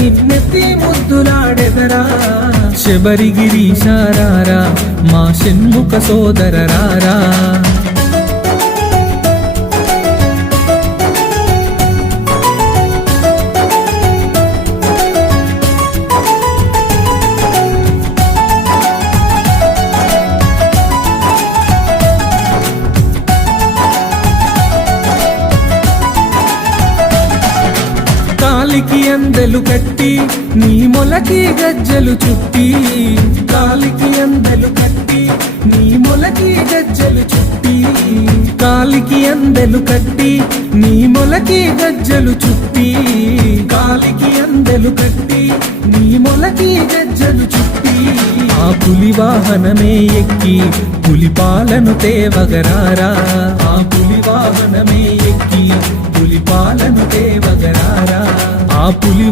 నిన్నెత్తి ముద్దులాడెదరా శబరిగిరీశారారా మా షణ్ముఖ సోదరరారా కాలికి అందెలు కట్టి నీ మొలకి గజ్జలు చుట్టి కాలికి అందెలు కట్టి నీ మొలకి గజ్జలు చుట్టి కాలికి అందెలు కట్టి నీ మొలకి గజ్జలు చుట్టి కాలికి అందెలు కట్టి నీ మొలకి గజ్జలు చుట్టి ఆ పులి వాహనమే ఎక్కి పులిపాలను తేవగరారా ఆ పులి వాహనమే ఎక్కి పులిపాలను తేవగరారా ఆ పులి